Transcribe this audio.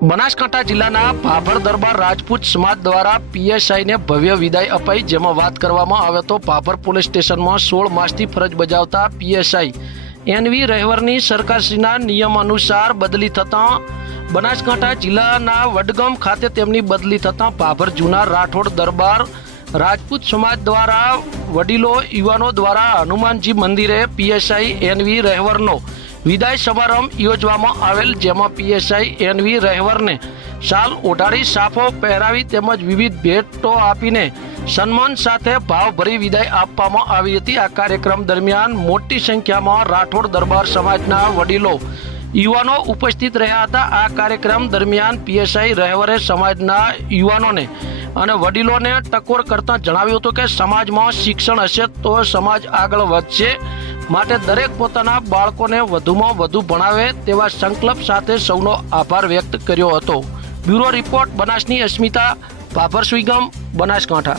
બનાસકાંઠા જિલ્લાના ભાભર દરબાર રાજપૂત સમાજ દ્વારા પીએસઆઈને ભવ્ય વિદાય અપાઈ, જેમાં વાત કરવામાં આવે તો ભાભર પોલીસ સ્ટેશનમાં સોળ માસથી ફરજ બજાવતા પીએસઆઈ એનવી રહેવરની સરકારશ્રીના નિયમ અનુસાર બદલી થતાં બનાસકાંઠા જિલ્લાના વડગામ ખાતે તેમની બદલી થતાં ભાભર જૂના રાઠોડ દરબાર રાજપૂત સમાજ દ્વારા વડીલો યુવાનો દ્વારા હનુમાનજી મંદિરે પીએસઆઈ એનવી રહેવરનો વિદાય સમારંભ યોજવામાં આવેલ, જેમાં પીએસઆઈ એનવી રહેવરને શાલ ઓઢાડી, સાફો પહેરાવી તેમજ વિવિધ ભેટો આપીને સન્માન સાથે ભાવભરી વિદાય આપવામાં આવી હતી. આ કાર્યક્રમ દરમિયાન મોટી સંખ્યામાં રાઠોડ દરબાર સમાજના વડીલો, યુવાનો ઉપસ્થિત રહ્યા હતા. આ કાર્યક્રમ દરમિયાન પીએસઆઈ રહેવરે સમાજના યુવાનોને અને વડીલોને ટકોર કરતા જણાવ્યું હતું કે, સમાજમાં શિક્ષણ હશે તો સમાજ આગળ વધશે. માટે દરેક પોતાના બાળકોને વધુમાં વધુ ભણાવે તેવા સંકલ્પ સાથે સૌનો આભાર વ્યક્ત કર્યો હતો. બ્યુરો રિપોર્ટ, બનાસની અસ્મિતા, ભાભર સુઈગમ, બનાસકાંઠા.